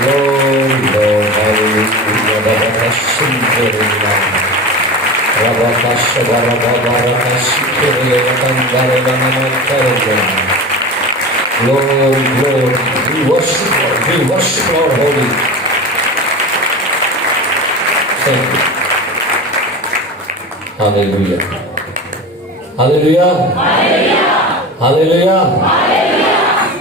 Glory, Lord, hallelujah. Rabakashindera, Rabakashabarabarabarabashikere. Glory, glory. We worship Lord holy. Thank you. Hallelujah. Hallelujah. Hallelujah.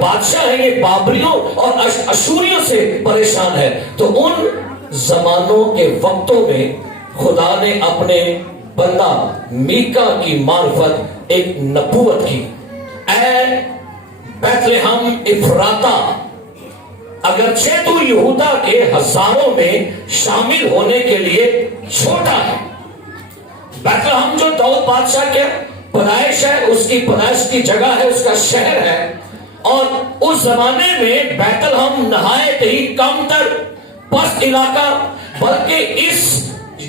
بادشاہ ہیں یہ بابلیوں اور اشوریوں سے پریشان ہے. تو ان زمانوں کے وقتوں میں خدا نے اپنے بندہ میکا کی معرفت ایک نبوت کی. اے بیت لحم افراتا، اگرچہ تو یہودا کے ہزاروں میں شامل ہونے کے لیے چھوٹا ہے. بیت لحم جو داؤد بادشاہ کے پیدائش ہے، اس کی پیدائش کی جگہ ہے، اس کا شہر ہے. اور اس زمانے میں بیت لحم نہایت ہی کم تر پست علاقہ، بلکہ اس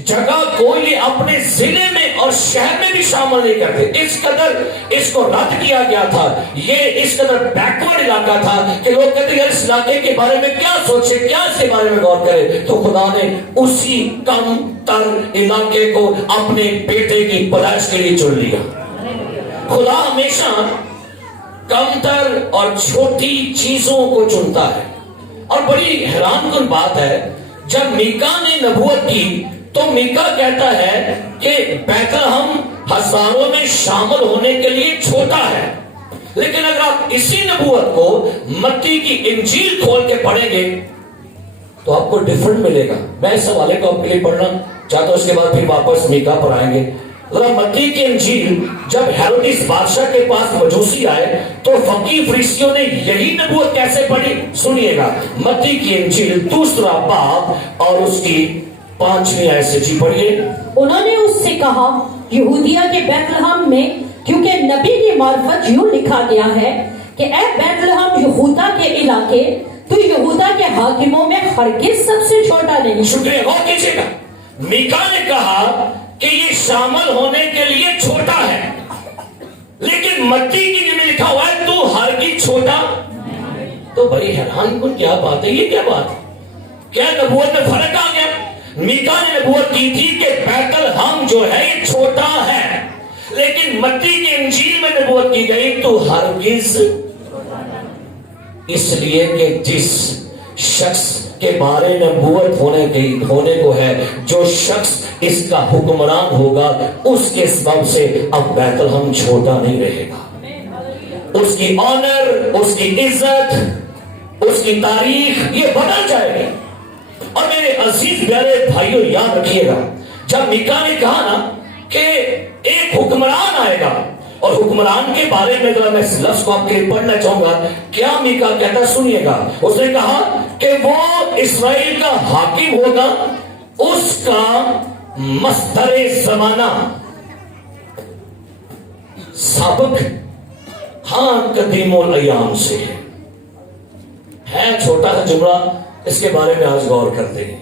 جگہ کو یہ اپنے ضلع میں اور شہر میں بھی شامل نہیں کرتے. اس قدر اس کو رد کیا گیا تھا. یہ اس قدر بیکورڈ علاقہ تھا کہ لوگ کہتے ہیں اس علاقے کے بارے میں کیا سوچے، کیا اس کے بارے میں غور کرے. تو خدا نے اسی کم تر علاقے کو اپنے بیٹے کی پیدائش کے لیے چن لیا. خدا ہمیشہ کم تر اور چھوٹی چیزوں کو چنتا ہے. اور بڑی حیران کن بات ہے، جب میکا نے نبوت کی تو میکا کہتا ہے کہ بیت لحم ہزاروں میں شامل ہونے کے لیے چھوٹا ہے. لیکن اگر آپ اسی نبوت کو متی کی انجیل کھول کے پڑھیں گے تو آپ کو ڈیفرنٹ ملے گا. میں اس حوالے کو آپ کے لیے پڑھنا چاہتا ہوں، اس کے بعد پھر واپس میکا پر آئیں گے. ذرا متی کی انجیل جب ہیروڈس بادشاہ کے پاس مجوسی آئے تو فقیہ فریسیوں نے یہی نبوت کیسے پڑھی، سنیے گا. متی کی انجیل 2 باب اور اس کی 5ویں آیت سے جی پڑھیے. انہوں نے اس سے کہا، یہودیہ کے بیت لحم میں کیونکہ نبی کی معرفت یوں لکھا گیا ہے کہ اے بیت لحم یہودا کے علاقے، تو یہودا کے حاکموں میں ہرگز سب سے چھوٹا نہیں. شکریہ، غور کیجیے گا. میکا نے کہا کہ یہ شامل ہونے کے لیے چھوٹا ہے، لیکن متی کی میں لکھا ہوا ہے تو ہرگز چھوٹا. تو بڑی حیران کن کیا بات ہے، یہ کیا بات ہے؟ کیا نبوت میں فرق آ گیا؟ میکا نے نبوت کی تھی کہ بیت لحم جو ہے یہ چھوٹا ہے، لیکن متی کی انجیل میں نبوت کی گئی تو ہرگز. اس لیے کہ جس شخص کے بارے نبوت ہونے کو ہے، جو شخص اس کا حکمران ہوگا، اس کے سبب سے اب بیت لحم چھوٹا نہیں رہے گا. اس کی آنر، اس کی عزت، اس کی تاریخ یہ بدل جائے گی. اور میرے عزیز پیارے بھائیوں یاد رکھیے گا، جب میکا نے کہا نا کہ ایک حکمران آئے گا، اور حکمران کے بارے میں ذرا میں اس لفظ کو آپ کے لیے پڑھنا چاہوں گا. کیا میکا کہتا سنیے گا. اس نے کہا کہ وہ اسرائیل کا حاکم ہوگا، اس کا مصدر زمانہ سابق ہاں قدیم الایام سے ہے. چھوٹا سا جملہ، اس کے بارے میں آج غور کرتے ہیں.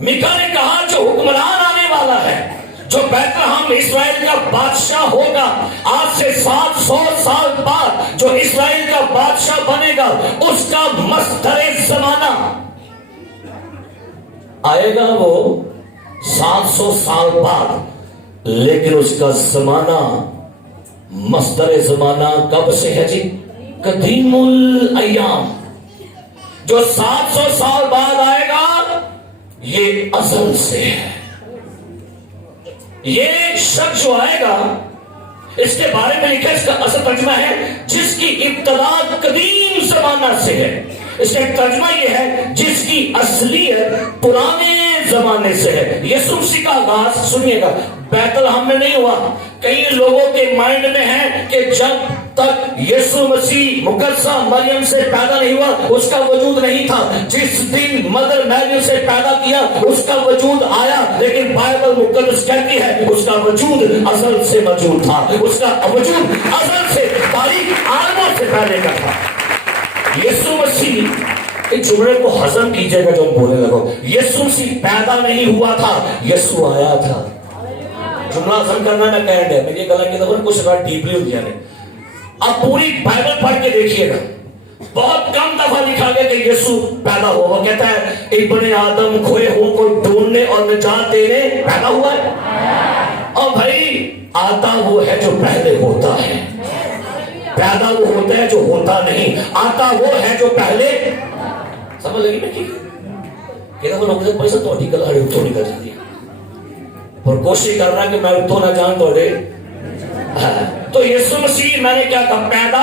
میکا نے کہا جو حکمران آنے والا ہے، جو بیت لحم اسرائیل کا بادشاہ ہوگا، آج سے 700 سال بعد جو اسرائیل کا بادشاہ بنے گا، اس کا مصدر زمانہ آئے گا وہ 700 سال بعد. لیکن اس کا زمانہ، مصدر زمانہ کب سے ہے جی؟ قدیم الایام. جو 700 سال بعد آئے گا یہ ازل سے ہے. یہ شخص جو آئے گا اس کے بارے میں لکھا، اس کا اصل ترجمہ ہے جس کی ابتدا قدیم زمانہ سے ہے. اس کا ترجمہ یہ ہے جس کی اصلیت پرانے زمانے سے ہے. یسوع مسیح کا آغاز سنیے گا بیت لحم میں نہیں ہوا. کئی لوگوں کے مائنڈ میں ہے کہ جب تک یسوع مسیح مقدسہ مریم سے پیدا نہیں ہوا اس کا وجود نہیں تھا. جس دن مدر میری سے پیدا کیا اس کا وجود آیا، لیکن بائبل مقدس کہتی ہے اس کا وجود ازل سے موجود تھا. اس کا وجود ازل سے، تاریخ عالموں سے پہلے کا تھا. یسوع مسیح، اس جملے کو ہضم کیجئے گا جو بولنے لگو. یسوع مسیح پیدا نہیں ہوا تھا، یسوع آیا تھا. جملہ ہضم کرنا نہ کہہ دے میری گلا کی طرف کچھ بات ڈیپلی ہو جائے. اب پوری بائبل پڑھ کے دیکھیے گا، بہت کم دفعہ لکھا گیا کہ یسوع پیدا ہوا. وہ کہتا ہے ابن آدم کھوئے ہوں کو ڈھونڈنے اور نجات دینے پیدا ہوا ہے. اور بھائی آتا وہ ہے جو پہلے ہوتا ہے، پیدا وہ ہوتا ہے جو ہوتا نہیں. آتا وہ ہے جو پہلے. سمجھ لگی میں کہ وہ لوگ پیسہ تو گل ہڑی اتو نہیں کر جاتی اور کوشش کر رہا کہ میں اتو نہ جان تو. تو یسوع مسیح میں نے کیا کہا پیدا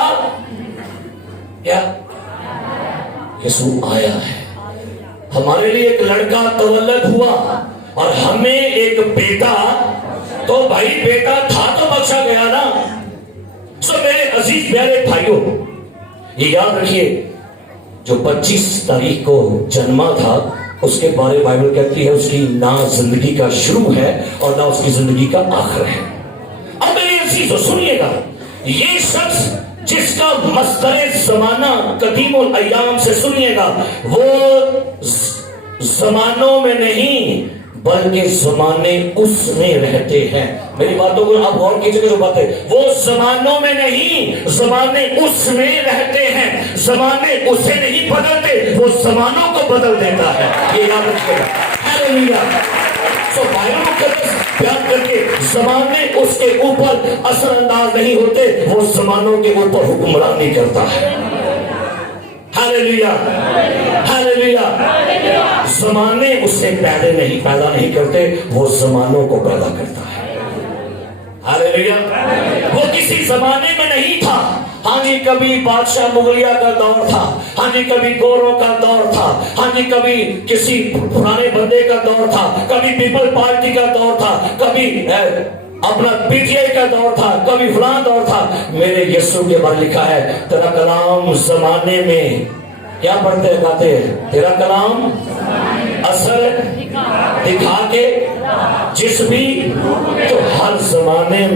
کیا یسوع آیا ہے. ہمارے لیے ایک لڑکا تولد ہوا اور ہمیں ایک بیٹا, تو بھائی بیٹا تھا تو بخشا گیا نا. سو میرے عزیز پیارے بھائیوں, یہ یاد رکھیے جو 25 تاریخ کو جنما تھا اس کے بارے بائبل کہتی ہے اس کی نہ زندگی کا شروع ہے اور نہ اس کی زندگی کا آخر ہے. اب میرے عزیزو سنیے گا, یہ شخص جس کا مصدر زمانہ قدیم الایام سے سنیے گا, وہ زمانوں میں نہیں بلکہ زمانے اس میں رہتے ہیں. میری باتوں کو آپ غور کیجئے گا جو بات ہے, وہ زمانوں میں نہیں زمانے اس میں رہتے ہیں. زمانے اسے نہیں بدلتے, وہ زمانوں کو بدل دیتا ہے. یہ یاد رکھیے گا. ہیلیلویا. سو بائبل مقدس بیان کر کے زمانے اس کے اوپر اثر انداز نہیں ہوتے, وہ زمانوں کے اوپر حکمرانی کرتا ہے. Hallelujah hallelujah. زمانے اسے پیدا نہیں کرتے, وہ زمانوں کو پیدا کرتا ہے. ہیلیلویا. وہ کسی زمانے میں نہیں تھا. ہاں جی کبھی بادشاہ مغلیہ کا دور تھا, ہاں جی کبھی گوروں کا دور تھا, ہاں جی کبھی کسی پرانے بندے کا دور تھا, کبھی پیپل پارٹی کا دور تھا, کبھی اپنا پی ٹی آئی کا دور تھا, کبھی فلاں دور تھا. میرے یسوع کے بارے لکھا ہے تیرا کلام زمانے میں کیا پڑھتے کہتے ہیں, تیرا کلام اثر دکھا کے جس بھی, تو ہر زمانے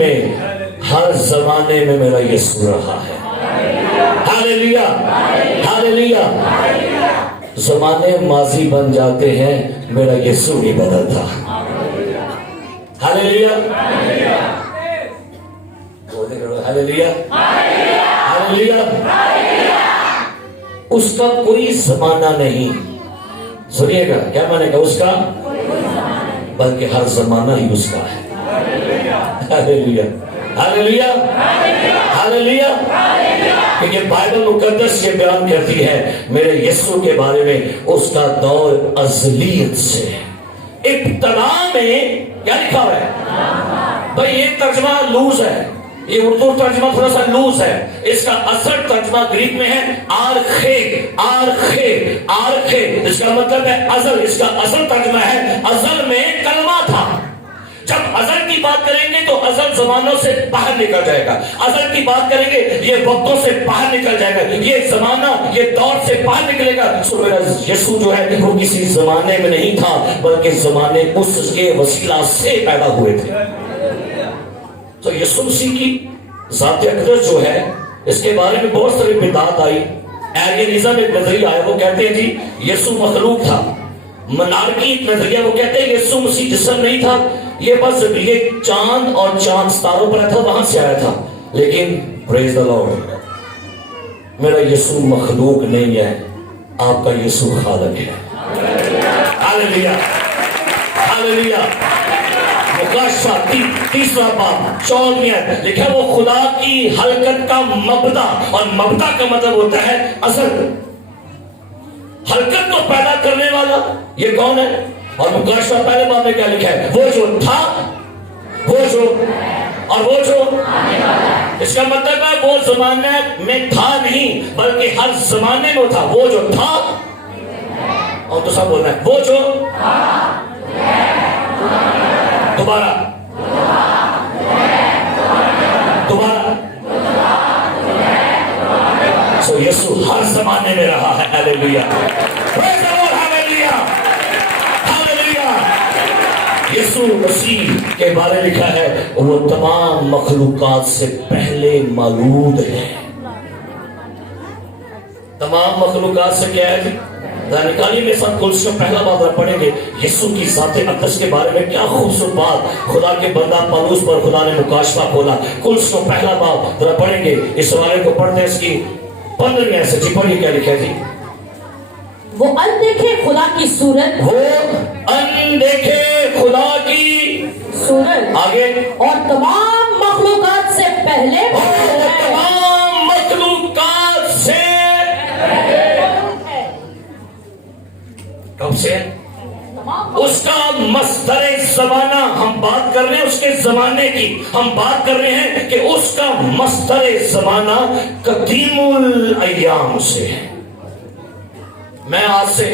میں میرا یسوع رہا ہے. Hallelujah hallelujah. زمانے ماضی بن جاتے ہیں, میرا یسوع نہیں بدلتا. Hallelujah hallelujah hallelujah. اس کا کوئی زمانہ نہیں. سنیے گا کیا مانے گا, اس کا بلکہ ہر زمانہ ہی اس کا ہے. Hallelujah hallelujah hallelujah. کیونکہ بائبل مقدس یہ بیان کرتی ہے میرے یسوع کے بارے میں, اس کا دور ازلیت سے ہے. ابتدا میں کیا لکھا ہوا ہے بھائی, یہ ترجمہ لوز ہے, یہ اردو ترجمہ تھوڑا سا لوز ہے. اس کا اصل ترجمہ گریک میں ہے آرخے آرخے آرخے. اس کا مطلب ہے ازل. اس کا اصل ترجمہ ہے ازل میں کلمہ تھا. جب ازل کی بات کریں گے تو ازل زمانوں سے باہر نکل جائے گا. ازل کی بات کریں گے یہ وقتوں سے باہر نکل جائے گا, یہ زمانہ یہ دور سے باہر نکلے گا. سو میرا یسوع جو ہے وہ کسی زمانے میں نہیں تھا, بلکہ زمانے اس کے وسیلہ سے پیدا ہوئے تھے. تو یسوع مسیح کی ذات اقدس جو ہے اس کے بارے میں بہت ساری بدعات آئی. ایرینزم ایک نظریہ آیا, وہ کہتے ہیں جی یسوع مخلوق تھا. منارکی ایک نظریہ, وہ کہتے ہیں یسوع مسیح جسم نہیں تھا, یہ بس یہ چاند اور چاند ستاروں پر تھا, وہاں سے آیا تھا. لیکن پریز دی لارڈ, میرا یسوع مخلوق نہیں ہے, آپ کا یسوع خالق ہے. Hallelujah hallelujah. مکاشفہ 3 باب 14 لکھا وہ خدا کی حرکت کا مبدا, اور مبدا کا مطلب ہوتا ہے اصل. حرکت کو پیدا کرنے والا یہ کون ہے؟ اور مکاشفہ پہلے باب میں کیا لکھا ہے, وہ جو تھا, وہ جو اور وہ جو. اس کا مطلب ہے وہ زمانے میں تھا نہیں بلکہ ہر زمانے میں تھا. وہ جو تھا, اور تو سب بولنا ہے وہ جو دوبارہ سو یسوع ہر زمانے میں رہا ہے. Hallelujah hallelujah hallelujah. یسوع مسیح کے بارے لکھا ہے وہ تمام مخلوقات سے پہلے مولود ہے. تمام مخلوقات سے کیا ہے؟ نکالیے میرے ساتھ کولوسیوں پہلا باب پڑھیں گے. یسوع کی ذات اقدس کے بارے میں کیا خوبصورت بات خدا کے بندہ پالوس پر خدا نے مکاشفہ کھولا. کولوسیوں پہلا باب ذرا پڑھیں گے, اس حوالے کو پڑھتے ہیں. اس کی 15 ایسے جی پڑھیے کیا لکھا ہے جی. وہ اندیکھے خدا کی صورت, وہ اندیکھے خدا کی صورت, آگے اور تمام مخلوقات سے پہلے, تمام مخلوقات سے کب سے؟ اس کا مصدر زمانہ ہم بات کر رہے ہیں، اس کے زمانے کی ہم بات کر رہے ہیں کہ اس کا مصدر زمانہ قدیم الایام سے ہے۔ میں آج سے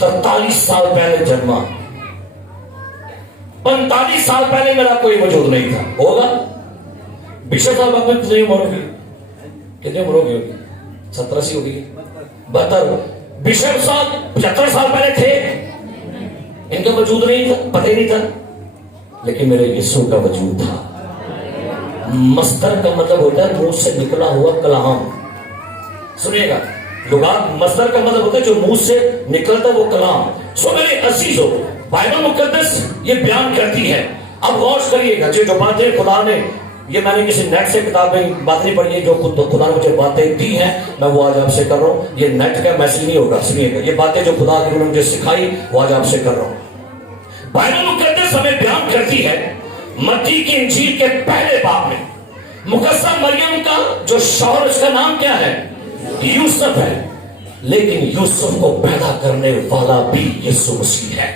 43 سال پہلے جنما، 45 سال پہلے میرا کوئی وجود نہیں تھا۔ ہوگا بشپ صاحب آپ میں کتنی عمر ہوگی؟ کتنی عمر ہوگی؟ 70 ہوگی، 72۔ بشپ صاحب 75 سال پہلے تھے، ان کا وجود نہیں تھا، پتہ ہی نہیں تھا، لیکن میرے یسوع کا وجود تھا۔ مصدر کا مطلب ہوتا ہے منہ سے نکلا ہوا کلام۔ سنیے گا، لغات مصدر کا مطلب ہوتا ہے جو منہ سے نکلتا وہ کلام۔ سو میرے عزیزو، بائبل مقدس یہ بیان کرتی ہے، اب غور کریے گا، جو باتیں خدا نے، یہ میں نے کسی نیٹ سے کتاب میں بات نہیں پڑھی ہے، جو خدا نے مجھے باتیں دی ہیں میں وہ آج آپ سے کر رہا ہوں۔ یہ نیٹ کا میسج نہیں ہوگا، سنیے گا، یہ باتیں جو خدا نے مجھے سکھائی وہ آج آپ سے کر رہا ہوں۔ بائبل مقدس ہمیں بیان کرتی ہے متی کی انجیل کے پہلے باب میں، مقدسہ مریم کا جو شوہر، اس کا نام کیا ہے؟ یوسف ہے، لیکن یوسف کو پیدا کرنے والا بھی یسوع مسیح ہے۔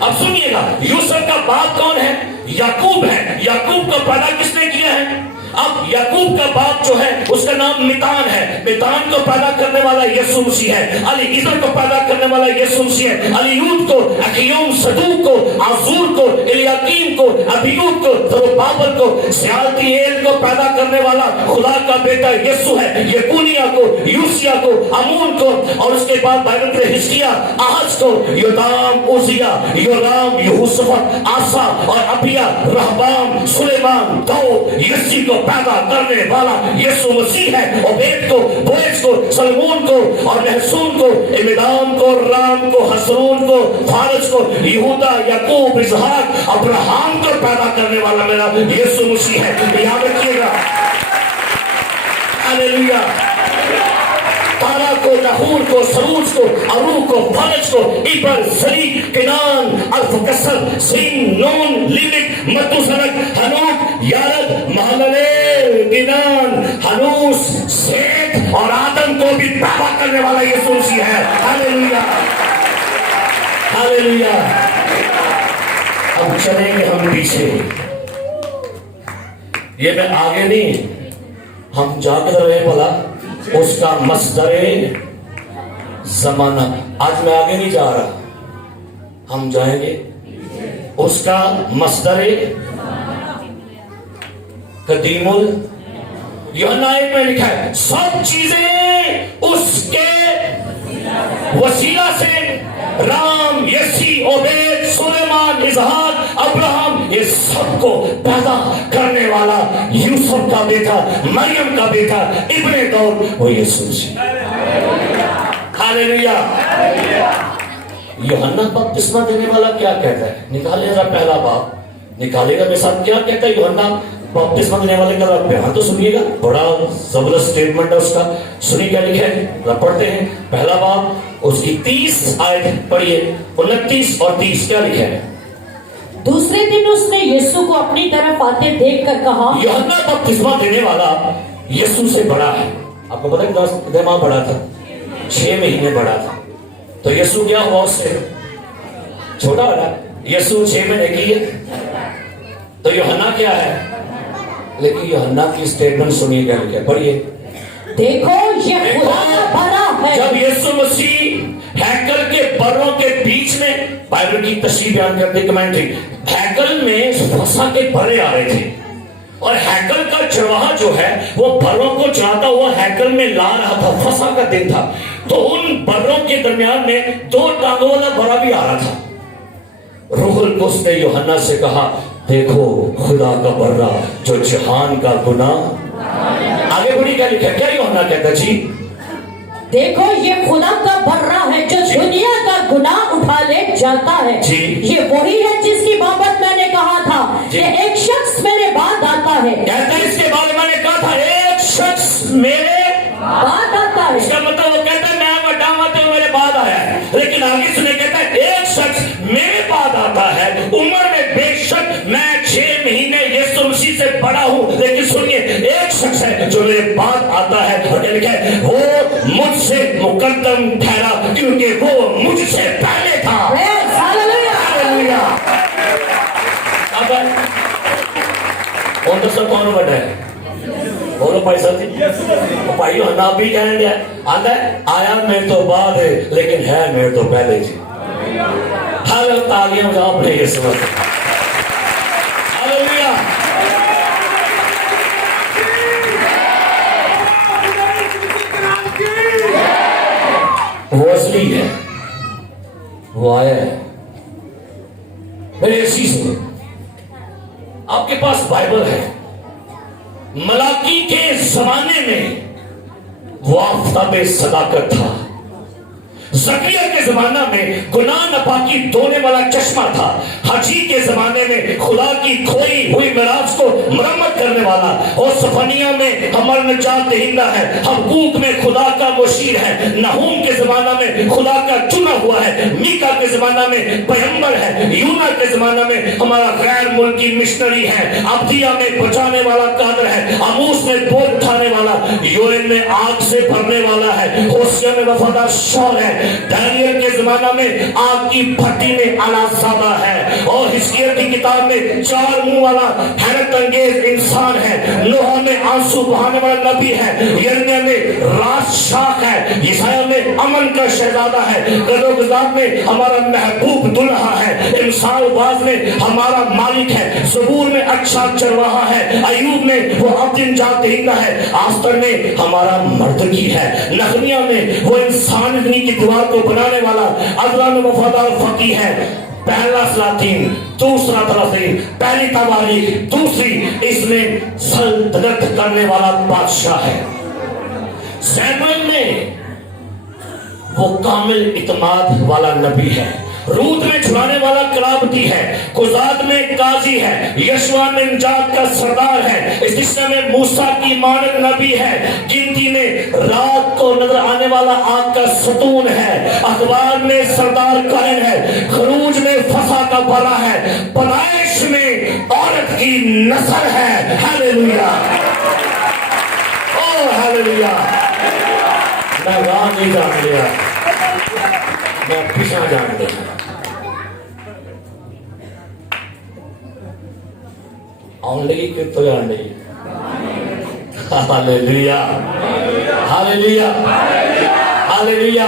اب سنیے گا، یوسف کا باپ کون ہے؟ یعقوب ہے۔ یعقوب کو پیدا کس نے کیا ہے؟ اب یعقوب کا باپ جو ہے اس کا نام متان ہے، متان کو پیدا کرنے والا یسوع مسیح ہے۔ علی عزر کو پیدا کرنے والا یسوع مسیح ہے۔ الیود کو، اخیوم، صدوق کو، عزور کو، الیاقیم کو، ابیود کو، زروبابل کو، سیالتیل کو پیدا کرنے والا خدا کا بیٹا یسوع ہے۔ یکونیا کو، یوسیا کو، امون کو، اور اس کے بعد بائبل میں حزقیہ، احز کو، یوتام، عزیا، یورام، یہوشافاط، آسا اور ابیا، رہبام، سلیمان، داؤد، یسی کو پیدا کرنے والا یسوع مسیح ہے۔ عبید کو، بویز کو، سلمون کو اور نحسون کو، امیدام کو، رام کو، حسرون کو، فارس کو، یہودا، یعقوب، اسحاق، ابراہام کو پیدا کرنے والا میرا یسوع مسیح ہے۔ یاد رکھیے گا، ہاللیلویا۔ تارا کو، نحور کو، سروج کو، عروق کو، فالج کو، ابر، سلی، کنان، الفکسر، سین، نون، لیمک، متوسلک، ہنوک، یارد، مہللے، گنان، ہنوس، سیت اور آدم کو بھی پیدا کرنے والا یسوع مسیح ہے۔ ہاللیلویا، ہاللیلویا۔ اب چلیں گے ہم پیچھے، یہ میں آگے نہیں، ہم جا کے رہے بھلا اس کا مصدر زمانہ۔ آج میں آگے نہیں جا رہا، ہم جائیں گے اس کا مصدر قدیم یوحنا 1 میں لکھا ہے سب چیزیں اس کے وسیلہ سے، رام، یسی، عبید، سلیمان، اسحاق، ابراہم، یہ سب کو پیدا کرنے والا یوسف کا بیٹا، مریم کا بیٹا، ابن داؤد، وہ یسوع مسیح۔ ہاللیلویا۔ یوحنا بپتسمہ دینے والا کیا کہتا ہے؟ نکالے گا پہلا باب، نکالے گا میرے ساتھ، کیا کہتا ہے یوحنا بپتسمہ دینے والے کا؟ بیان تو سنیے گا، بڑا زبردست سٹیٹمنٹ ہے اس کا۔ سنیے کیا لکھا ہے، پڑھتے ہیں پہلا باب، اس کی 30 آیت پڑھیے، 29 اور 30 کیا لکھا ہے؟ دوسرے دن اس نے یسوع کو اپنی طرف آتے دیکھ کر کہا، یوحنا بپتسمہ دینے والا یسوع سے بڑا ہے۔ آپ کو پتہ ہے 10 ماہ بڑا تھا، 6 مہینے بڑا تھا، تو یسوع کیا ہوا اس سے چھوٹا ہے نا؟ یسوع 6 مہینے کی ہے، تو یوحنا کیا ہے؟ لیکن یوحنا کی سٹیٹمنٹ سنیے گا، کیا پڑھیے، دیکھو یہ خدا کا بڑا ہے۔ جب یسوع مسیح ہیکل کے بروں کے بیچ میں، بائبل کی تشریح بیان کرتے کمنٹری، ہیکل میں فسح کے برے آ رہے تھے، اور ہیکل کا چرواہا جو ہے وہ بروں کو چراتا ہوا ہیکل میں لا رہا تھا، فسح کا دن تھا، تو ان بروں کے درمیان میں 2 ٹانگوں والا برا بھی آ رہا تھا۔ روح القدس نے یوحنا سے کہا، دیکھو خدا کا برا جو جہان کا گناہ، آگے بڑھی کیا لکھا ہے، کیا یوحنا کہتا ہے؟ جی دیکھو یہ خدا کا برا ہے جو دنیا کا گناہ اٹھا لے جاتا ہے۔ یہ وہی ہے جس کی بابت میں نے کہا تھا کہ ایک شخص میرے بعد آتا ہے، کہتا ہے اس کے بارے میں نے کہا تھا ایک شخص میرے بعد آتا ہے، اس کا مطلب وہ کہتا ہے میں بڑا ہوں میرے بعد آیا ہے، لیکن آگے سنے کہتا ہے ایک شخص میرے بعد آتا ہے، عمر میں بے شک میں 6 مہینے یسوع مسیح سے بڑا ہوں، لیکن سنیے ایک شخص ہے جو میرے بعد آتا ہے، اور کیا لکھا ہے، وہ مجھ سے مقدم ٹھہرا کیونکہ وہ مجھ سے پہلے ہے دسو کون بڑا ہے بولو بھائی صاحب جی بھائی ہنا بھی کہنے دیا آتا ہے آیا میرے تو بعد ہے لیکن ہے میرے تو پہلے جی ہر تعلیم جو اپنے اس وقت ہاللویا وہ اصلی ہے وہ آیا ہے میرے اسی سے آپ کے پاس بائبل ہے ملاکی کے زمانے میں وہ آفتاب صداقت تھا زکریا کے زمانہ میں گناہ ناپاکی دھونے والا چشمہ تھا حجی کے زمانے میں خدا کی کھوئی ہوئی میراث کو مرمت کرنے والا اور صفنیہ میں ہمارا نجات دہندہ ہے حبقوق میں خدا کا مشیر ہے نحوم کے زمانہ میں خدا کا چنا ہوا ہے میکا کے زمانہ میں پیغمبر ہے یونا کے زمانہ میں ہمارا غیر ملکی مشنری ہے عبدیہ میں بچانے والا قادر ہے آموس میں بول اٹھانے والا یوئل میں آگ سے بھرنے والا ہے ہوسیہ میں وفادار شور ہے دانیل کے زمانہ میں آگ کی بھٹی میں اعلیٰ زادہ ہے اور حزقیل کی کتاب میں 4 منہ والا حیرت انگیز انسان ہے نوح میں آنسو بہانے والا نبی ہے یرمیہ میں راز شاخ ہے یسایہ میں امن کا شہزادہ ہے گدوگزار میں ہمارا محبوب دلہا ہے امثال باز میں ہمارا مالک ہے زبور میں اچھا چرواہا ہے ایوب میں وہ عبد جات دہندہ ہے آستر میں ہمارا مردگی ہے نحمیہ میں وہ انسان کی دیوار کو بنانے والا عدلا میں وفادار فقیہ ہے پہلا سلاطین دوسرا تلاسین پہلی تواریخ دوسری اس میں سلطنت کرنے والا بادشاہ ہے سیموئیل میں وہ کامل اعتماد والا نبی ہے روت میں چھڑانے والا کلابتی ہے قضات میں قاضی ہے یشوا میں نجات کا سردار ہے استثنا میں موسیٰ کی مانند نبی ہے گنتی میں رات کو نظر آنے والا آگ کا ستون ہے اخبار میں سردار کائن ہے خروج میں فسا کا بڑا ہے پیدائش میں عورت کی نسل ہے ہاللویا او ہاللویا میں راہ نہیں جان لیا میں پیچھا جان لیا آن لگی کہ تو جان لگی ہاللویا ہاللویا ہاللویا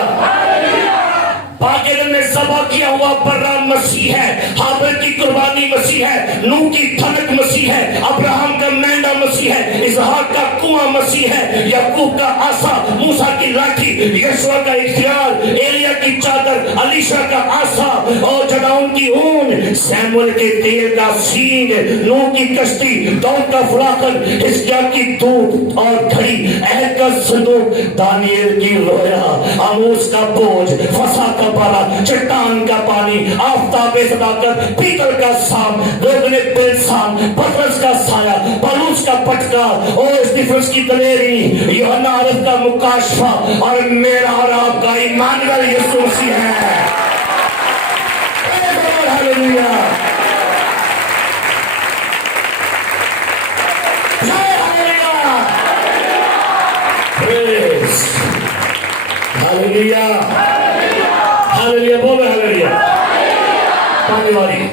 پاک علم نے ذبح کیا ہوا برا مسیح ہے ہابل کی قربانی مسیح ہے نوح کی تھنک مسیح ہے ابراہم کا مینڈا مسیح ہے اسحاق کا کنواں مسیح ہے یعقوب کا عصا موسیٰ کی لاٹھی یشوع کا اختیار ایلیا کی چادر الیشا کا عصا اور جدعون کی اون سیموئیل کے تیل کا سینگ نوح کی کشتی داؤد کا فلاخن حزقیاہ کی دودھ اور گھڑی عہد کا صندوق دانیل کی رویا آموس کا بوجھ فسا کا پالا چٹان کا پانی آفتاب صداقت پیتل کا سام روغن بلسام پطرس کا سایہ پالوس کا پٹکا اور اسٹیفنس کی دلیری یوحنا عرف کا مکاشفہ اور میرا اور آپ کا ایمانویل یسوع مسیح ہے ہاللویا ہاللویا ہاللویا بولو ہاللویا پانی والی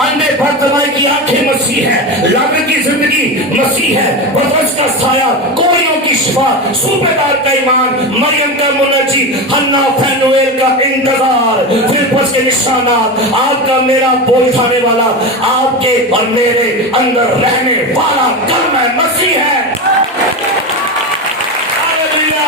اندھے برتمائی کی آنکھیں مسیح ہے لاغر کی زندگی مسیح ہے بطرس کا سایہ کوڑیوں کی شفا صوبیدار کا ایمان مریم کا منجی حنا فینویل کا انتظار فلپس کے نشانات آپ کا میرا بول اٹھانے والا آپ کے اور میرے اندر رہنے والا کلمہ مسیح ہے ہاللویا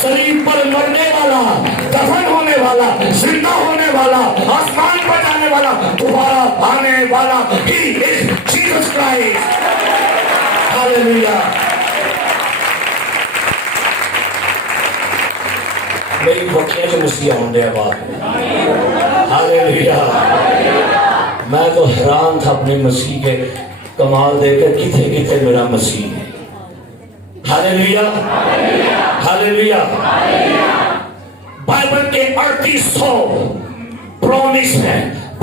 صلیب پر مرنے والا دفن ہونے والا زندہ ہونے والا آسمان پر جانے والا دوبارہ آنے والا ہی از جیسس کرائسٹ ہاللویا میری بکیاں جو مسیح ہونے بعد ہاللویا میں تو حیران تھا اپنے مسیح کے کمال دیکھ کر کتنے کتنے میرا مسیح ہے ہاللویا ہاللویا بائبل کے 3800 پرومس ہیں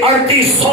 3800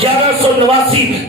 1189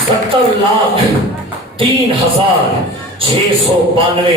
70,03,692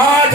8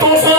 200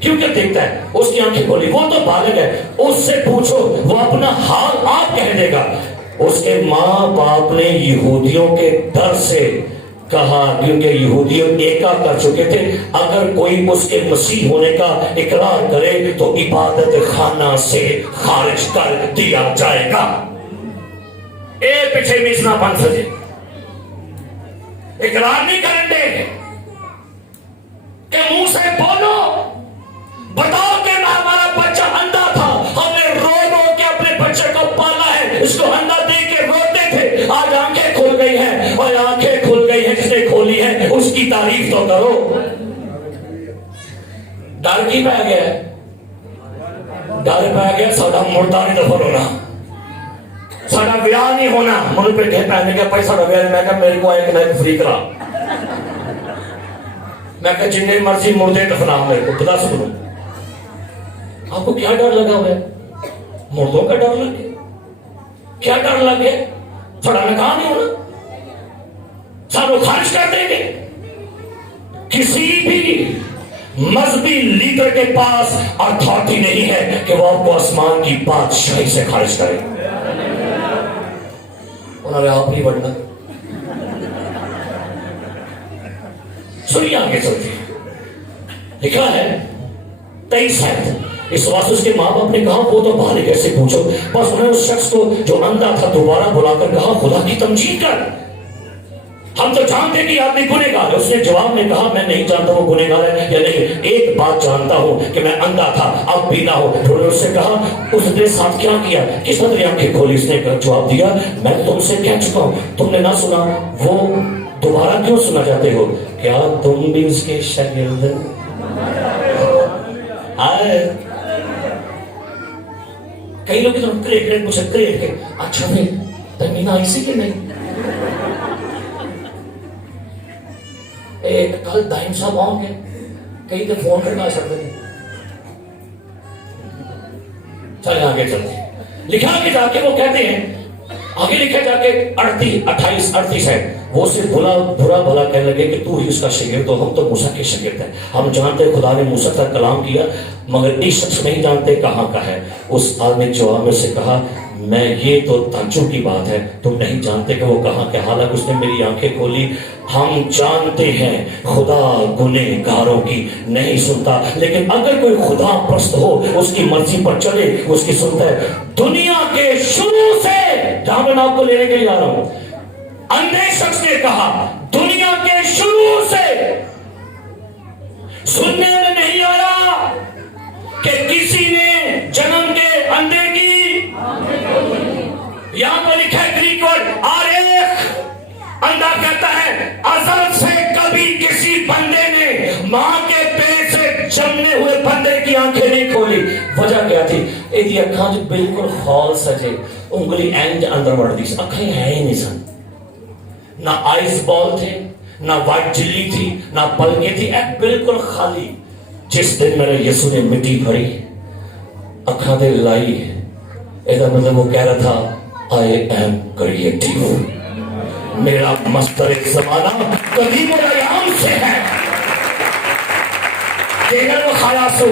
کیونکہ دیکھتا ہے اس کی آنکھیں کھولی, وہ تو بالغ ہے, اس سے پوچھو وہ اپنا حال آپ کہہ دے گا. اس کے ماں باپ نے یہودیوں کے ڈر سے کہا, کیونکہ یہودیوں ایکا کر چکے تھے, اگر کوئی اس کے مسیح ہونے کا اقرار کرے تو عبادت خانہ سے خارج کر دیا جائے گا. اے پیچھے میسنا بن سجے, اقرار نہیں کریں دے کہ منہ سے بولو, بتاؤ کہ ہمارا بچہ اندھا تھا, ہم نے رو رو کے اپنے بچے کو پالا ہے, اس کو اندھا دے کے روتے تھے, آج آنکھیں کھل گئی ہیں, اور آنکھیں کھل گئی ہیں جس نے کھولی ہے اس کی تعریف تو کرو. ڈر کی پہ گیا, ڈر پہ گیا ساڈا مردہ نہیں دفن ہونا, ساڈا بیاہ نہیں ہونا. من پہ کہہ پہنے گیا پیسہ بیاہ, میں کہا میرے کو ایک نہ ایک فری کرا, میں کہا جنہیں مرضی مردے دفنا میرے کو بتا سکوں. آپ کو کیا ڈر لگا ہوا ہے؟ مردوں کا ڈر لگ گیا, کیا ڈر لگ گیا؟ تھوڑا نکاح نہیں ہونا, سانو خارج کر دیں گے. کسی بھی مذہبی لیڈر کے پاس اتھارٹی نہیں ہے کہ وہ آپ کو آسمان کی بادشاہی سے خارج کرے. انہوں نے آپ نہیں بڑھنا. سنیے آگے چلتے لکھا ہے 23 ہے. اس واسطے اس کے ماں باپ نے کہا وہ تو باہر کیسے پوچھو, بس انہوں نے اس شخص کو جو اندھا تھا دوبارہ بلا کر کہا خدا کی تمجید کر, ہم تو جانتے کہ آدمی گنہگار ہے. اس نے جواب میں کہا میں نہیں جانتا وہ گنہگار ہے یا نہیں, ایک بات جانتا ہوں کہ میں اندھا تھا اب بینا ہوں. پھر اس سے کہا اس نے ساتھ کیا کیا, کس نے آنکھیں کھولی؟ اس نے جواب دیا میں تم سے کہہ چکا ہوں, تم نے نہ سنا, وہ دوبارہ کیوں سنا چاہتے ہو؟ کیا تم بھی اس کے شاگرد آئے؟ کئی لوگ تو کریٹ پوچھے کریٹ کے, اچھا پھر تمینا اسی کے نہیں. کل دائم صاحب آؤں گے, کئی تو فون کرنا سکتے ہیں. چلے آگے چلتے لکھا آگے جا کے وہ کہتے ہیں, آگے لکھا جا کے 28 ہے, وہ اسے برا بھلا کہنے لگے کہ تو ہی اس کا شاگرد ہو, ہم تو موسیٰ کے شاگرد ہیں, ہم جانتے خدا نے موسیٰ کا کلام کیا مگر اس شخص نہیں جانتے کہاں کا ہے. اس آدمی نے جواب میں سے کہا میں یہ تو تعجب کی بات ہے, تم نہیں جانتے کہ وہ کہاں کے, حالانکہ اس نے میری آنکھیں کھولی. ہم جانتے ہیں خدا گنہگاروں کی نہیں سنتا, لیکن اگر کوئی خدا پرست ہو اس کی مرضی پر چلے اس کی سنتا ہے. دنیا کے شروع سے, جہاں میں آپ کو لینے کے لیے آ رہا ہوں, اندھے شخص نے کہا دنیا کے شروع سے سننے میں نہیں آیا کہ کسی نے جنم کے اندھے کی, یہاں پر لکھا ہے گریک ورڈ آریخ, اندھا کہتا ہے ازل سے کبھی کسی بندے نے ماں کے پیٹ سے جمنے ہوئے بندے کی آنکھیں نہیں کھولی. وجہ کیا تھی؟ یہ اکھاں جو بالکل خال سجے, انگلی اینج اندر وڑ دی, اکھیں ہے ہی نہیں سن, نہ آئس بال تھے, نہ وائٹ جلی تھی, نہ پلکیں تھی, ایک بالکل خالی. جس دن میرے یسوع نے مٹی بھری اکھاں دے لائی, ایسا مطلب وہ کہہ رہا تھا I am creative, میرا مصدر زمانہ قدیم الایام سے ہے. ٹیلر و خیاسو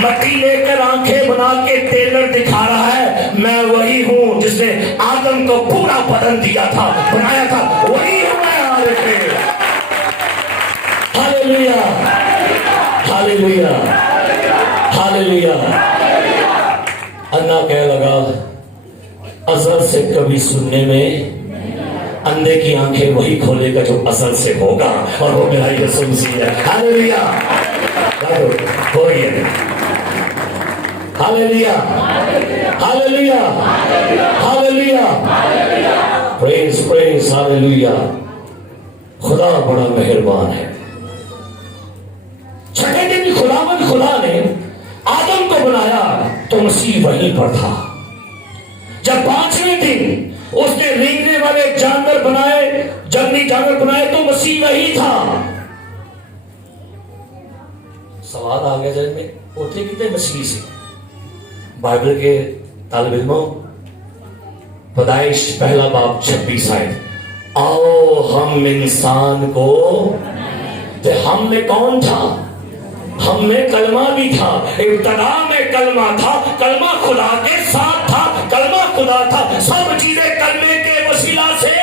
مٹی لے کر آنکھیں بنا کے ٹیلر دکھا رہا ہے میں وہی ہوں جس نے آدم کو پورا بدن دیا تھا, بنایا تھا, وہی ہوں میں. ہاللیلویا ہاللیلویا ہاللیلویا. انا کہنے لگا ازل سے کبھی سننے میں, اندھے کی آنکھیں وہی کھولے گا جو ازل سے ہوگا, اور وہ میرا یسوع مسیح ہے. ہاللیلویا ہو رہی ہے. ہاللیلویا ہاللیلویا ہاللیلویا, پریز پریز ہاللیلویا. خدا بڑا مہربان ہے. چھٹے دن خدا نے آدم کو بنایا تو مسیح وہیں پر تھا. جب 5ویں دن اس نے رینگنے والے جانور بنائے, جنگلی جانور بنائے, تو مسیح وہی تھا. سوال آ گیا ذہن میں, ہوتے کتنے مسیح سے؟ بائبل کے طالب علموں, پیدائش پہلا باب 26 آیت, آؤ ہم انسان کو, ہم میں کون تھا؟ ہم میں کلمہ بھی تھا، ابتدا میں کلمہ تھا، کلمہ خدا کے ساتھ تھا، کلمہ خدا تھا، سب چیزیں کلمے کے وسیلہ سے۔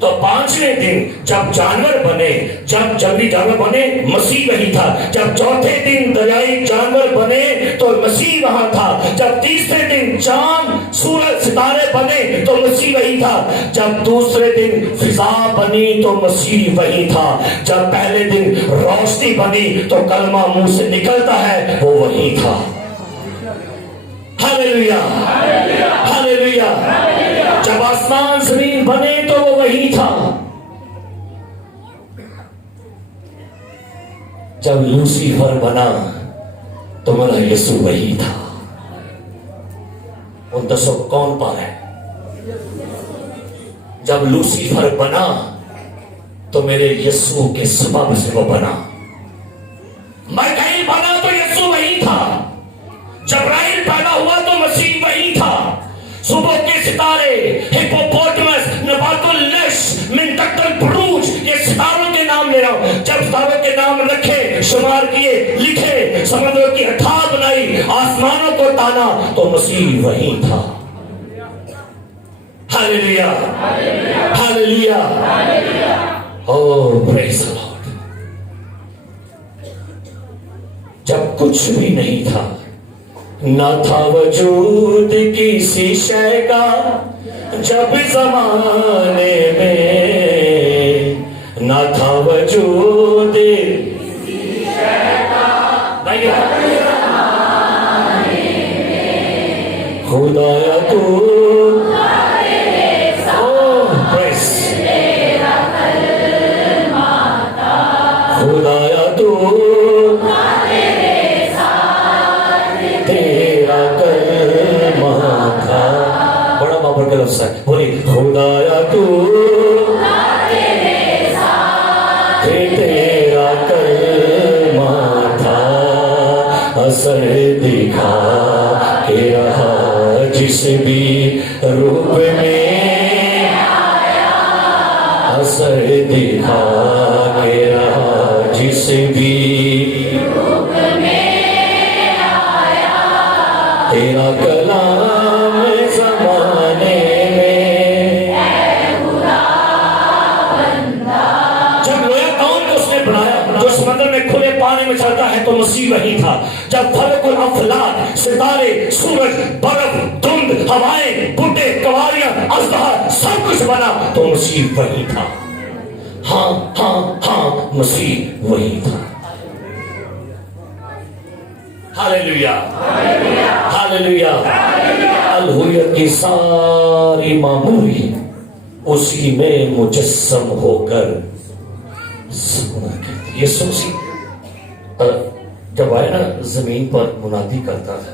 تو پانچویں دن جب جانور بنے، جب جنگلی جانور بنے، مسیح وہی تھا۔ جب چوتھے دن دریائی جانور بنے تو مسیح وہاں تھا۔ جب تیسرے دن چاند سورج ستارے بنے تو مسیح وہی تھا۔ جب دوسرے دن فضا بنی تو مسیح وہی تھا۔ جب پہلے دن روشنی بنی تو کلمہ منہ سے نکلتا ہے، وہ وہی تھا۔ ہاللیلویا، ہاللیلویا۔ جب آسمان زمین بنے تو وہ وہی تھا۔ جب لوسیفر بنا تو میرا یسوع وہی تھا۔ ان دسو کون پا ہے؟ جب لوسیفر بنا تو میرے یسوع کے سبب سے وہ بنا۔ میکائیل بنا تو یسوع وہی تھا۔ جبرائیل پیدا ہوا تو مسیح وہی تھا۔ صبح کے ستارے، ہپوپوٹمس، نبات النش، منطقۃ البروج، یہ ستاروں کے نام لے رہا ہوں۔ جب ستاروں کے نام رکھے، شمار کیے، لکھے، سمندروں کی ہٹھا بنائی، آسمانوں کو تانا تو مسیح وہی تھا۔ ہاللیلویا، ہاللیلویا، اوہ پریز دی لارڈ۔ جب کچھ بھی نہیں تھا، نہ تھا وجود کسی شے کا، جب زمانے میں نہ تھا وجود کسی شے کا، خدایا تو خدایا تو تیرا کلمہ تھا۔ بڑا بابر کا لفظ ہے، بولی خدایا تو تیرا کلمہ تھا، اثر دکھا کے رہا جس بھی روپ میں آیا، اثر دکھا کے رہا جس بھی روپ میں آیا، تیرا کلام زمانے میں اے خدا بندہ۔ جب لویا کون کو اس نے بنایا جو سمندر میں کھلے پانی میں چلتا ہے تو مسیح وہی تھا۔ جب فلک الافلاک، ستارے، سورج، برف، دھند، ہوائیں، بڈھے، کواریاں، اژدہا، سب کچھ بنا تو مسیح وہی تھا۔ ہاں ہاں ہاں، مسیح وہی تھا۔ ہاللیلویا، ہاللیلویا۔ الہویت کی ساری معموری اسی میں مجسم ہو کر سکنا کہتی۔ یسوع مسیح جب آئے نا زمین پر منادی کرتا تھا،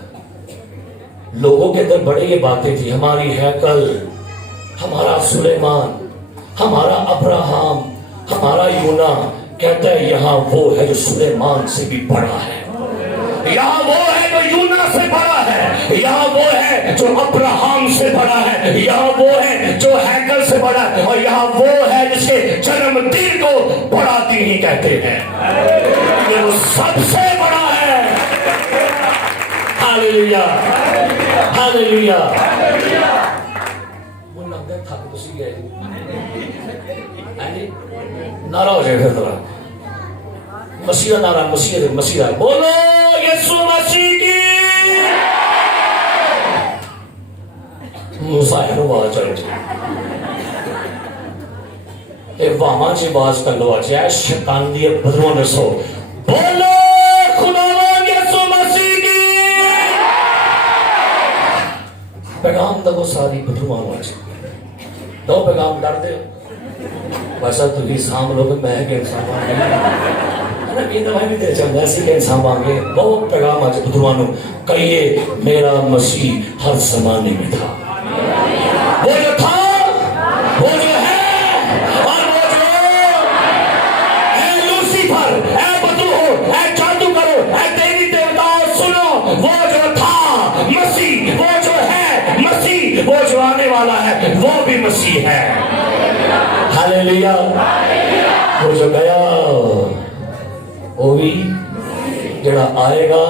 لوگوں کے اندر بڑے یہ باتیں تھی، ہماری ہیکل، ہمارا سلیمان، ہمارا ابراہم، ہمارا یونا۔ کہتا ہے یہاں وہ ہے جو سلیمان سے بھی بڑا ہے، یہاں وہ ہے جو یونا سے بڑا ہے، یہاں وہ ہے جو ابراہم سے بڑا ہے، یہاں وہ ہے جو ہیکل سے بڑا ہے، اور یہاں وہ ہے جس کے جنم دن کو بڑا دن ہی کہتے ہیں۔ یہ وہ سب سے بڑا ہے۔ ہاللیلویا، ہاللیلویا۔ وہ لگتا تھا اسی کے نعرہ ہو جائے گا ذرا، مسیح نعرہ، مسیح مسیح، بولو یسوع مسیح کی مظاہر آواز چلو جی اے واما جی باز کر لو اچھا شیطان دی بدروں نسو، بولو خداوند یسوع مسیح کی پیغام دو ساری بدروں آواز دو پیغام ڈر دے ویسا تو ہی سام لوگ میں کہ انسان آگے یہ دوائی بھی دے چاہتا ایسی کہ انسان آگے بہت پیغام آج بدروانوں کہیے میرا مسیح ہر زمانے میں تھا، وہ جو تھا وہ جو ہے اور وہ جو اے لوسیفر، اے بدو، اے جادوگرو، اے دیوی دیوتاؤں سنو، وہ جو تھا مسیح، وہ جو ہے مسیح، وہ جو آنے والا ہے وہ بھی مسیح ہے۔ ہاللیلویا۔ وہ جو گیا وہ بھی جڑا آئے گا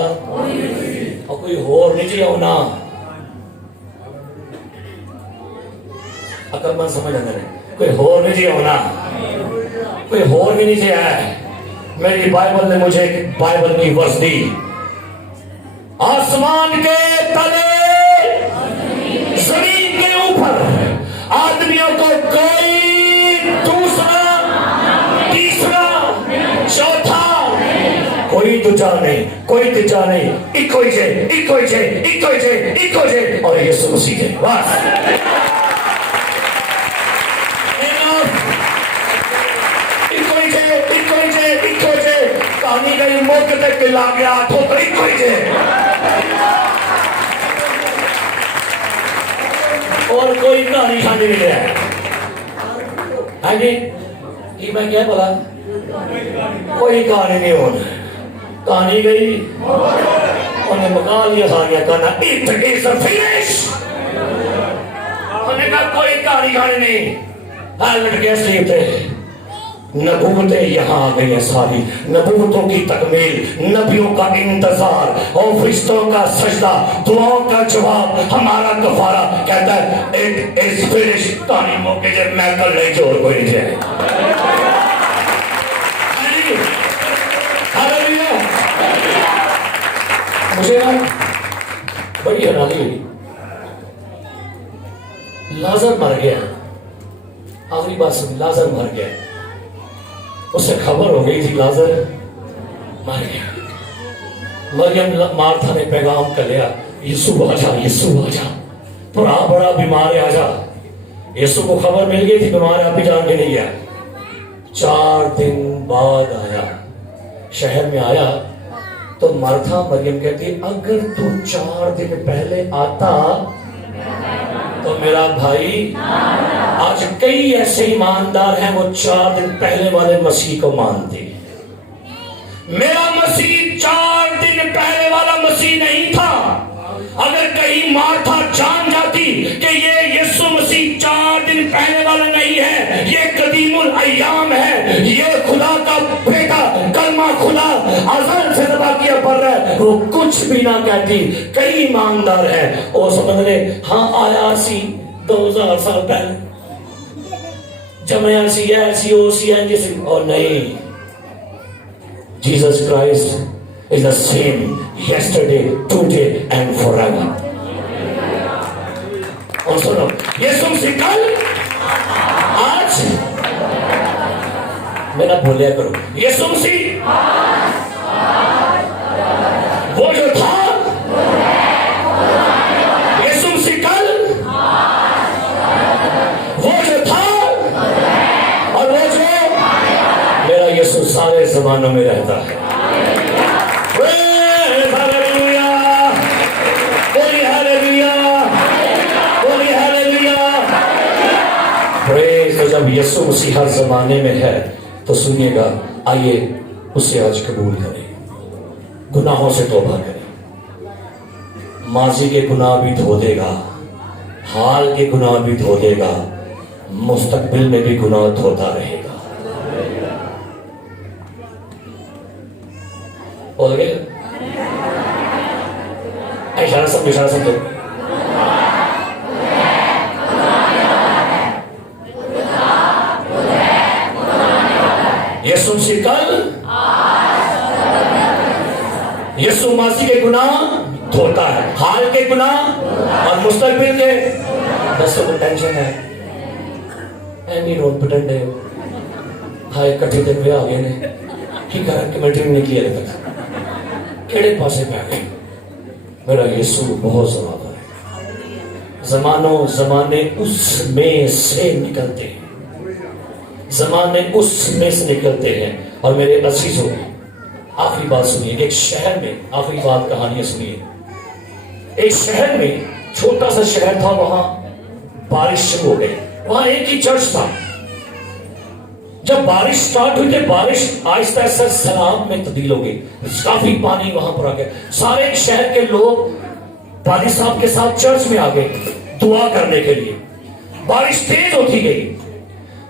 اور کوئی ہور نہیں جی ہونا. اگر میں سمجھ آتا ہے کوئی ہور نہیں جی ہونا, کوئی ہور بھی نہیں جی ہے. میری بائبل نے مجھے ایک بائبل کی ورس دی, آسمان کے تلے زمین کے اوپر آدمیوں کو کوئی دوسرا تیسرا چوتھا کوئی دوجا نہیں, کوئی تیجا نہیں, ایکو ہی جے, ایکو ہی جے, ایکو ہی جے, ایکو ہی جے, اور یسوع مسیح ہے بس. ایکو ہی جے, ایکو ہی جے, ایکو ہی جے, کہانی گئی موقع تک لا گیا ٹھوکر, ایکو ہی جے. اور کوئی کہانی کھانے نہیں ہے. ہاں جی, یہ میں کیا بولا, کوئی کہانی نہیں ہونا. کہانی گئی انہیں مکا لیا ساریا کہنا اٹ از فنش. انہیں کہا کوئی کہانی کھانے نہیں. لٹ گیا سلیپ تھے. نبوتیں یہاں آ گئی ہیں ساری, نبوتوں کی تکمیل, نبیوں کا انتظار اور فرشتوں کا سجدہ, دعاؤں کا جواب, ہمارا کفارہ. کہتا ہے اٹ از فنش. کہانی موقع جب میں کر رہی تھی اور کوئی نہیں جائے. مجھے نا بڑی حیرانی ہوئی, لازر مر گیا. آخری بات سن, لازر مر گیا. اسے خبر ہو گئی تھی لازر مر گیا. مریم مارتھا نے پیغام کر لیا, یسوع آ جا, یسوع آ جا, بڑا بیمار ہے, آ جا. یسوع کو خبر مل گئی تھی بیمار, آپ بھی جان کے نہیں گیا. 4 دن بعد آیا, شہر میں آیا تو مارتھا مریم کہتی اگر تو 4 دن پہلے آتا تو میرا بھائی. آج کئی ایسے ایماندار ہیں وہ 4 دن پہلے والے مسیح کو مانتے. میرا مسیح 4 دن پہلے والا مسیح نہیں تھا. اگر کہیں مارتھا جان جاتی کہ یہ یسوع مسیح 4 دن پہلے والا نہیں ہے, یہ قدیم الایام ہے, یہ خدا کا بیٹا, کلمہ خدا ازل سے ذبح کیا پڑ رہا ہے, وہ کچھ بھی نہ کہتی. کئی ایماندار ہیں وہ سمجھ لے ہاں آیا سی 2000 سال پہلے, جب میں ایسی ایسی او سی ہے جیسے, اور نہیں. Jesus Christ is the same yesterday, today and forever. اور سنو, یسوع مسیح کل, آج, میں نہ بھولیا کرو, یسوع مسیح وہ جو تھا, یسوع مسیح کل, وہ جو تھا, اور وہ جو, میرا یسوع سارے زمانوں میں رہتا ہے. جب یسوع مسیح ہر زمانے میں ہے تو سنیے گا, آئیے اسے آج قبول کریں, گناہوں سے توبہ کریں. ماضی کے گناہ بھی دھو دے گا, حال کے گناہ بھی دھو دے گا, مستقبل میں بھی گناہ دھوتا رہے گا. بول گئے اشارہ سمجھو. یسوع مسیح کل, یسوع ماضی کے گناہ دھوتا ہے, حال کے گناہ اور مستقبل کے. بس تو ٹینشن ہے, اینی ڈونٹ پریٹینڈ ہے. ہائے کٹے دن میں آ گئے نے کی کر کمیٹری نہیں کیا تک کیڑے پاسے پہ آ گئے. میرا یسوع بہت زمانہ ہے. زمانے اس میں سے نکلتے ہیں, زمانے اس میں سے نکلتے ہیں. اور میرے عزیزوں, آخری بات سنیے. ایک شہر میں, آخری بات کہانی سنیے. ایک شہر میں, چھوٹا سا شہر تھا, وہاں بارش شروع ہو گئی. وہاں ایک ہی چرچ تھا. جب بارش سٹارٹ ہوئی تو بارش آہستہ آہستہ سیلاب میں تبدیل ہو گئی. کافی پانی وہاں پر آ گیا. سارے شہر کے لوگ پادری صاحب کے ساتھ چرچ میں آ گئے دعا کرنے کے لیے. بارش تیز ہوتی گئی.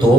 2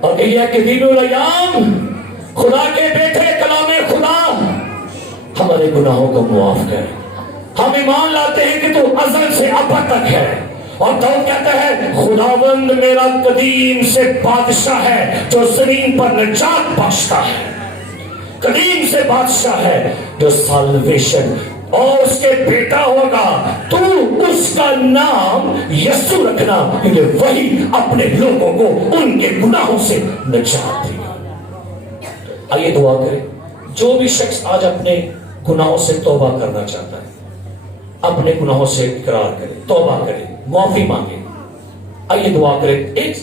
اور کہیے کہ دین الیام خدا کے بیٹے کلام خدا ہمارے گناہوں کو معاف کر. ہم ایمان لاتے ہیں کہ تو ازل سے ابد تک ہے. اور داؤد کہتا ہے خداوند میرا قدیم سے بادشاہ ہے جو زمین پر نجات بخشتا ہے. قدیم سے بادشاہ ہے جو سالویشن اور اس کے بیٹا ہوگا. تو اس کا نام یسوع رکھنا کیونکہ وہی اپنے لوگوں کو ان کے گناہوں سے نجات دے گا. آئیے دعا کریں. جو بھی شخص آج اپنے گناہوں سے توبہ کرنا چاہتا ہے اپنے گناہوں سے اقرار کرے, توبہ کرے, معافی مانگے. آئیے دعا کریں. ایک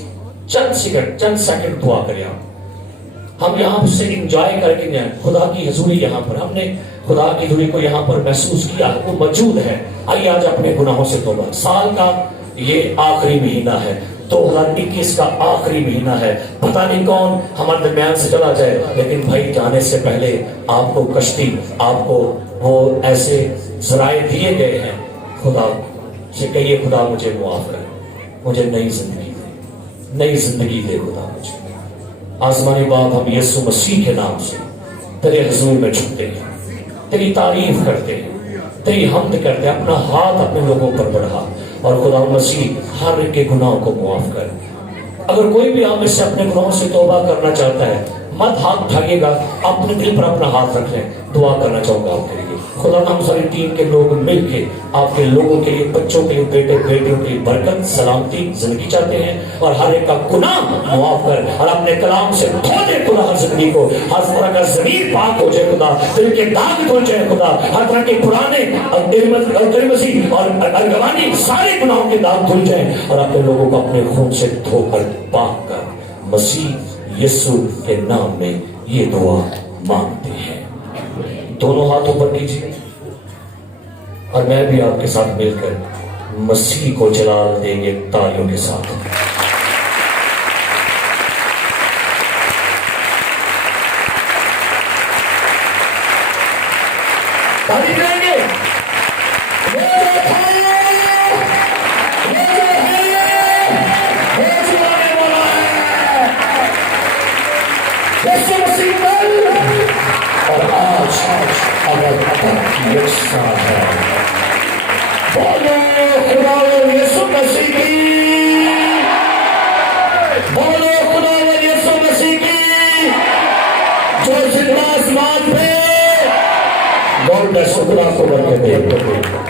چند سیکنڈ دعا کریں. ہم یہاں سے انجوائے کر کے جائیں. خدا کی حضوری یہاں پر, ہم نے خدا کی حضوری کو یہاں پر محسوس کیا, وہ موجود ہے. آئیے آج اپنے گناہوں سے توبہ. سال کا یہ آخری مہینہ ہے, 2021 کا آخری مہینہ ہے. پتہ نہیں کون ہمارے درمیان سے چلا جائے, لیکن بھائی جانے سے پہلے آپ کو کشتی, آپ کو وہ ایسے ذرائع دیے گئے ہیں. خدا سے کہیے خدا مجھے معاف کر, مجھے نئی زندگی دے, نئی زندگی دے خدا مجھے. آسمانی باپ ہم یسوع مسیح کے نام سے تیرے حضور میں جھکتے ہیں, تیری تعریف کرتے ہیں, تیری حمد کرتے ہیں. اپنا ہاتھ اپنے لوگوں پر بڑھا اور خدا مسیح ہر ایک کے گناہوں کو معاف کر. اگر کوئی بھی آپ میں سے اپنے گناہوں سے توبہ کرنا چاہتا ہے مت ہاتھ اٹھائیے گا, اپنے دل پر اپنا ہاتھ رکھ لیں. دعا کرنا چاہوں گا آپ کے لیے. خدا ہم ساری ٹیم کے لوگ مل کے آپ کے لوگوں کے لیے, بچوں کے لیے, بیٹے بیٹیوں کے لیے برکت, سلامتی, زندگی چاہتے ہیں اور ہر ایک کا گناہ معاف کر اور اپنے کلام سے دھو دے خدا ہر زندگی کو. ہر طرح کا ضمیر پاک ہو جائے خدا, دل کے داغ دھل جائے خدا. ہر طرح کے پرانے اور ارغوانی سارے گناہوں کے داغ دھل جائیں اور اپنے لوگوں کو اپنے خون سے دھو کر پاک کر. مسیح یسوع کے نام میں یہ دعا مانگتے ہیں. دونوں ہاتھ اوپر کیجیے اور میں بھی آپ کے ساتھ مل کر مسیح کو جلال دیں گے تالیوں کے ساتھ. تالی دیں گے. اور آج اگر یکساں ہے بولو خدا یسوع مسیح کی, بولو خدا یسوع مسیح کی جو زندہ آسمان پہ. گاڈ بلیس, خدا کو برکت دے.